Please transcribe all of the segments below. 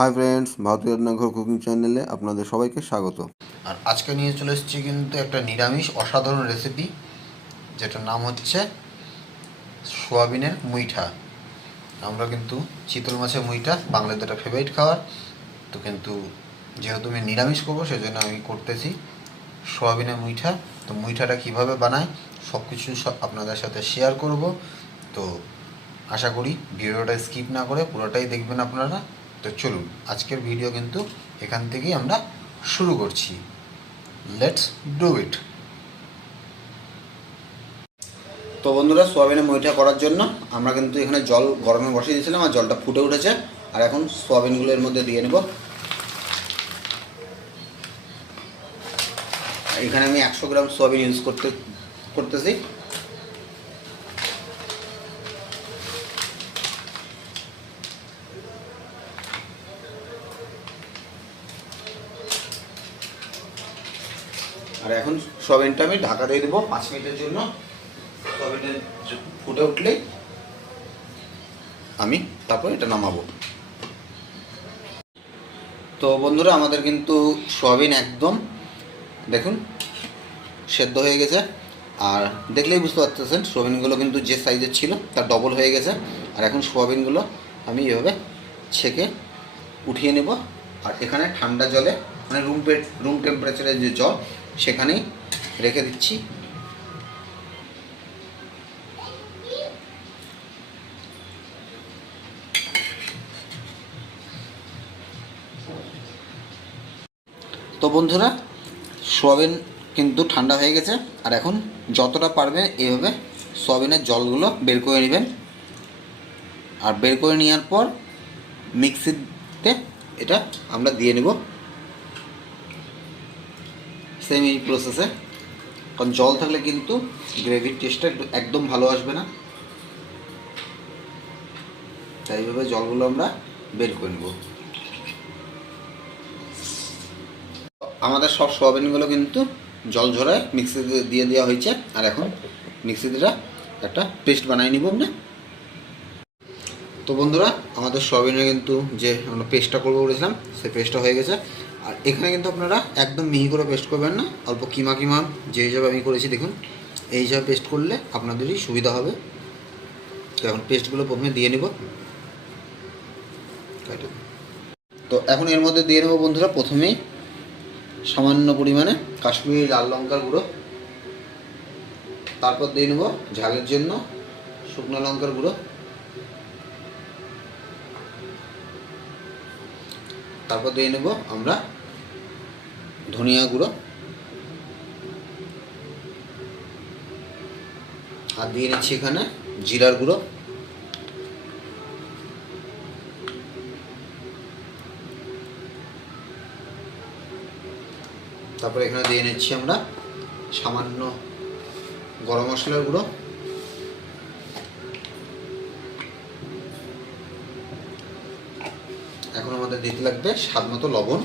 Hi friends, ভারতীয় রান্নাঘর cooking চ্যানেলে আপনাদের সবাইকে স্বাগত। আর আজকে নিয়ে চলে এসেছি কিন্তু একটা নিরামিষ অসাধারণ রেসিপি, যেটার নাম হচ্ছে সোয়াবিনের মুইঠা। আমরা কিন্তু চিতল মাছের মুইঠা বাংলাদেশ একটা ফেভারিট খাবার, তো কিন্তু যেহেতু আমি নিরামিষ করবো সেজন্য আমি করতেছি সোয়াবিনের মুইঠা। তো মুইঠাটা কীভাবে বানায় সব কিছু আপনাদের সাথে শেয়ার করব। তো আশা করি ভিডিওটা স্কিপ না করে পুরোটাই দেখবেন আপনারা। তো চলুন, আজকের ভিডিও কিন্তু এখান থেকেই আমরা শুরু করছি। Let's do it. তো বন্ধুরা, সোয়াবিনের মুইঠা করার জন্য আমরা কিন্তু এখানে জল গরমে বসিয়ে দিয়েছিলাম আর জলটা ফুটে উঠেছে। আর এখন সোয়াবিনগুলো এর মধ্যে দিয়ে নেব। এখানে আমি 100 গ্রাম সোয়াবিন ইউজ করতেছি। আর এখন সোয়াবিনটা আমি ঢাকা দিয়ে দেবো 5 মিনিটের জন্য। সোয়াবিনটা ফুটে উঠলেই আমি তারপর এটা নামাবো। তো বন্ধুরা, আমাদের কিন্তু সোয়াবিন একদম দেখুন সেদ্ধ হয়ে গেছে। আর দেখলেই বুঝতে পারতেছেন সোয়াবিনগুলো কিন্তু যে সাইজের ছিল তার ডবল হয়ে গেছে। আর এখন সোয়াবিনগুলো আমি এভাবে ছেঁকে উঠিয়ে নেব। আর এখানে ঠান্ডা জলে, মানে রুম টেম্পারেচারের যে জল, সেখানেই রেখে দিচ্ছি। তো বন্ধুরা, সোয়াবিন কিন্তু ঠান্ডা হয়ে গেছে। আর এখন যতটা পারবেন এভাবে সোয়াবিনের জলগুলো বের করে নেবেন। আর বের করে নেওয়ার পর মিক্সিতে এটা আমরা দিয়ে নেব সেম এই প্রসেসে। কারণ জল থাকলে কিন্তু গ্রেভির টেস্টটা একদম ভালো আসবে না, তাই এইভাবে জলগুলো আমরা বের করে নেব। আমাদের সব সোয়াবিনগুলো কিন্তু জল ঝরায় মিক্সিতে দিয়ে দেওয়া হয়েছে। আর এখন মিক্সিতে একটা পেস্ট বানিয়ে নিব আমরা। তো বন্ধুরা, আমাদের সোয়াবিনের কিন্তু যে আমরা পেস্টটা করবো বলেছিলাম সেই পেস্টটা হয়ে গেছে। আর এখানে কিন্তু আপনারা একদম মিহি করে পেস্ট করবেন না, অল্প কিমা কিমা যে হিসাবে আমি করেছি দেখুন, এই হিসাবে পেস্ট করলে আপনাদেরই সুবিধা হবে। তো এখন পেস্টগুলো প্রথমে দিয়ে নেব। তো এখন এর মধ্যে দিয়ে নেব বন্ধুরা প্রথমেই সামান্য পরিমাণে কাশ্মীরি লাল লঙ্কার গুঁড়ো। তারপর দিয়ে নেব ঝালের জন্য শুকনো লঙ্কার গুঁড়ো। তারপর দিয়ে নেব আমরা ধনিয়া গুঁড়ো। আর দিয়ে নিচ্ছি এখানে জিরার গুঁড়ো। তারপর এখানে দিয়ে নিচ্ছি আমরা সামান্য গরম মশলার গুঁড়ো। এখন আমাদের দিতে লাগবে স্বাদ মতো লবণ।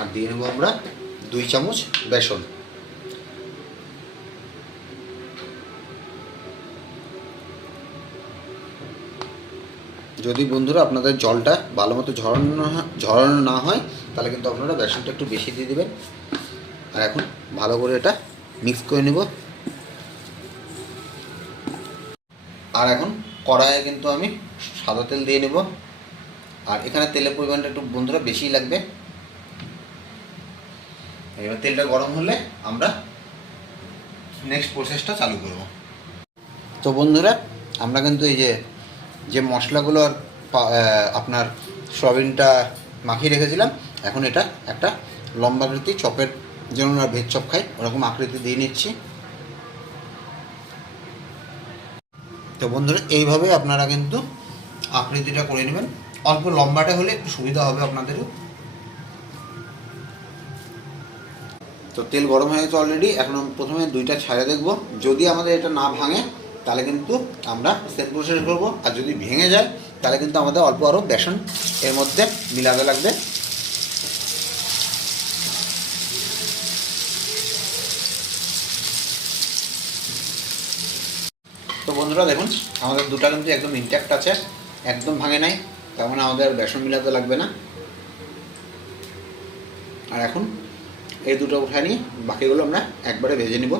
আর দিয়ে নেব আমরা 2 চামচ বেসন। যদি বন্ধুরা আপনাদের জলটা ভালো মতো ঝরানো না হয় তাহলে কিন্তু আপনারা বেসনটা একটু বেশি দিয়ে দেবেন। আর এখন ভালো করে এটা মিক্স করে নেব। আর এখন কড়াইয়ে কিন্তু আমি সাদা তেল দিয়ে নেব। আর এখানে তেলের পরিমাণটা একটু বন্ধুরা বেশিই লাগবে। এবার তেলটা গরম হলে আমরা নেক্সট প্রসেসটা চালু করব। তো বন্ধুরা, আমরা কিন্তু এই যে মশলাগুলো আর আপনার সয়াবিনটা মাখিয়ে রেখেছিলাম, এখন এটা একটা লম্বা আকৃতি চপের যেমন আমরা ভেজ চপ খাই ওরকম আকৃতি দিয়ে নিচ্ছি। তো বন্ধুরা, এইভাবে আপনারা কিন্তু আকৃতিটা করে নেবেন। অল্প লম্বাটা হলে একটু সুবিধা হবে আপনাদেরও। তো তেল গরম হয়ে গেছে অলরেডি। এখন প্রথমে 2টা ছাড়া দেখব, যদি আমাদের এটা না ভাঙে তাহলে কিন্তু আমরা সেম প্রসেস করব। আর যদি ভেঙে যায় তাহলে কিন্তু আমাদের অল্প আরও বেসন এর মধ্যে মিলাতে লাগবে। তো বন্ধুরা দেখুন আমাদের দুটা কিন্তু একদম ইনট্যাক্ট আছে, একদম ভাঙে নাই, তার মানে আমাদের আর বেসন মিলাতে লাগবে না। আর এখন এই দুটো উঠায় নিয়ে বাকিগুলো আমরা একবারে ভেজে নিব।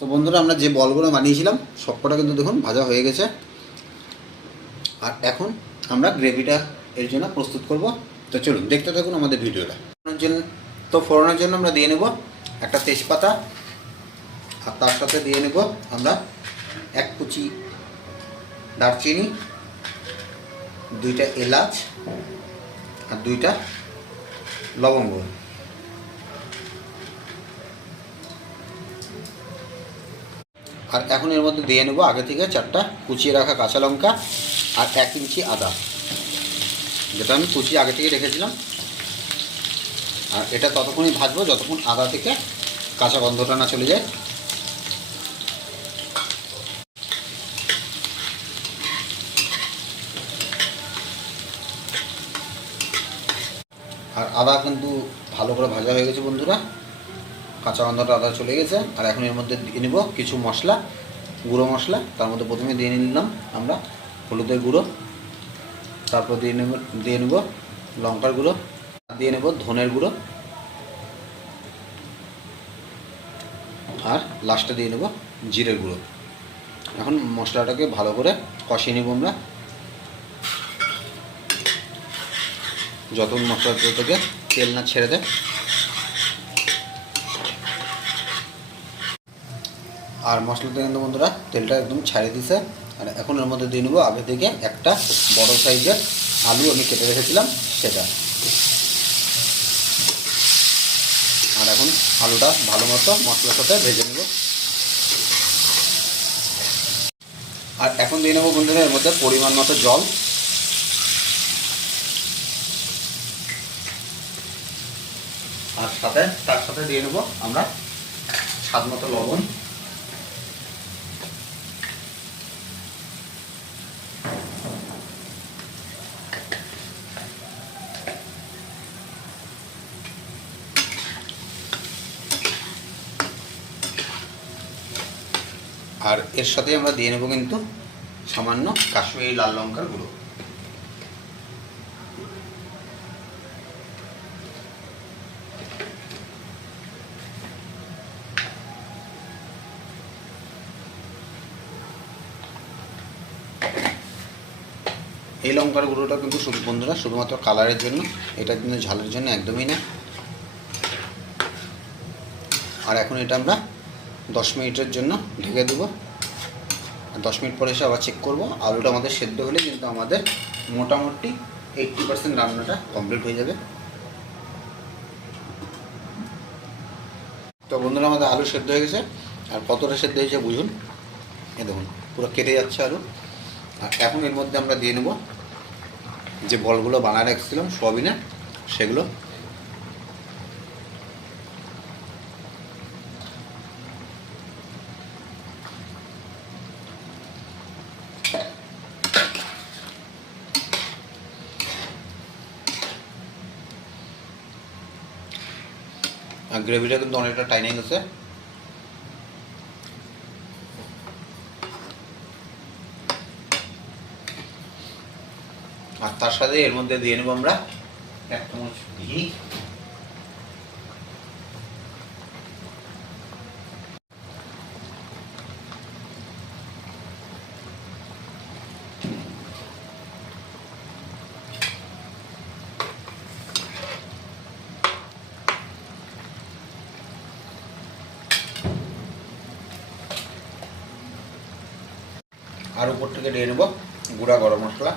তো বন্ধুরা আমরা যে বলগুলো বানিয়েছিলাম সবকটা কিন্তু দেখুন ভাজা হয়ে গেছে। আর এখন আমরা গ্রেভিটা এর জন্য প্রস্তুত করব। তো চলুন দেখতে থাকুন আমাদের ভিডিওটা। ফোড়নের জন্য আমরা দিয়ে নেব একটা তেজপাতা, আর তার সাথে দিয়ে নেব আমরা এক কুচি দারচিনি, দুইটা এলাচ আর দুইটা লবঙ্গ। আর এখন এর মধ্যে দিয়ে নেব আগে থেকে 4টা কুচিয়ে রাখা কাঁচা লঙ্কা আর 1 ইঞ্চি আদা, যেটা আমি কুচিয়ে আগে থেকে রেখেছিলাম। আর এটা ততক্ষণই ভাজবো যতক্ষণ আদা থেকে কাঁচা গন্ধটা না চলে যায়। আর আদা কিন্তু ভালো করে ভাজা হয়ে গেছে বন্ধুরা, কাঁচা গন্ধটা আদা চলে গেছে। আর এখন এর মধ্যে দিয়ে নেব কিছু মশলা, গুঁড়ো মশলা। তার মধ্যে প্রথমে দিয়ে নিলাম আমরা হলুদের গুঁড়ো, তারপর দিয়ে নেব লঙ্কার গুঁড়ো, দিয়ে নেব ধনের গুঁড়ো, আর লাস্টে দিয়ে নেব জিরের গুঁড়ো। এখন মশলাটাকে ভালো করে কষিয়ে নেব আমরা, যতক্ষণ মশলা থেকে তেল না ছেড়ে দেয়। আর মশলাটা কিন্তু বন্ধুরা তেলটা একদম ছাড়িয়ে দিছে। আর এখন এর মধ্যে দিয়ে নেবো আগে থেকে একটা বড় সাইজের আলু আমি কেটে রেখেছিলাম সেটা। আর এখন আলুটা ভালো মতো মশলার সাথে ভেজে নেব। আর এখন দিয়ে নেবো বন্ধুরা এর মধ্যে পরিমাণ মতো জল, আর তার সাথে দিয়ে নেবো আমরা স্বাদ মতো লবণ। আর এর সাথে আমরা দিয়ে নেব কিন্তু সামান্য কাশ্মীরি লাল লঙ্কার গুঁড়ো। এই লঙ্কার গুঁড়োটা কিন্তু বন্ধুরা শুধুমাত্র কালারের জন্য, এটা কিন্তু ঝালের জন্য একদমই না। আর এখন এটা আমরা 10 মিনিটের জন্য ঢেকে দেবো। 10 মিনিট পরে এসে আবার চেক করব। আলুটা আমাদের সেদ্ধ হলে কিন্তু আমাদের মোটামুটি 80% রান্নাটা কমপ্লিট হয়ে যাবে। তো বন্ধুরা আমাদের আলু সেদ্ধ হয়ে গেছে। আর কতটা সেদ্ধ হয়েছে বুঝুন, এ দেখুন পুরো কেটে যাচ্ছে আলু। আর এখন এর মধ্যে আমরা দিয়ে নেব যে বলগুলো বানায় রাখছিলাম সোয়াবিনের, সেগুলো। আর গ্রেভিটা কিন্তু অনেকটা টাইনিং আছে। আর তার সাথে এর মধ্যে দিয়ে নেব আমরা 1 চামচ ঘি। আর উপর থেকে দিয়ে নেব গুঁড়া গরম মশলা।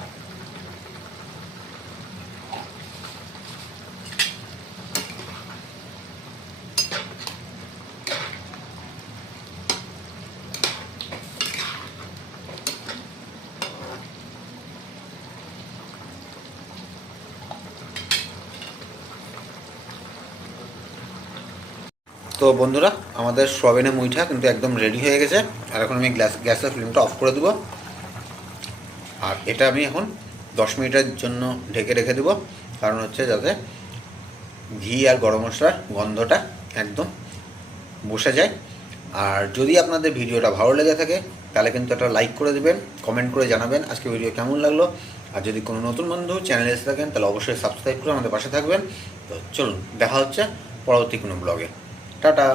তো বন্ধুরা, আমাদের সোয়াবিনের মুইঠা কিন্তু একদম রেডি হয়ে গেছে। আর এখন আমি গ্যাসের ফ্লেমটা অফ করে দেবো। আর এটা আমি এখন 10 মিনিটের জন্য ঢেকে রেখে দেবো, কারণ হচ্ছে যাতে ঘি আর গরম মশলার গন্ধটা একদম বসে যায়। আর যদি আপনাদের ভিডিওটা ভালো লেগে থাকে তাহলে কিন্তু একটা লাইক করে দেবেন, কমেন্ট করে জানাবেন আজকে ভিডিও কেমন লাগলো। আর যদি কোনো নতুন বন্ধু চ্যানেলে এসে থাকেন তাহলে অবশ্যই সাবস্ক্রাইব করে আমাদের পাশে থাকবেন। তো চলুন, দেখা হচ্ছে পরবর্তী কোনো ব্লগে। টাটা।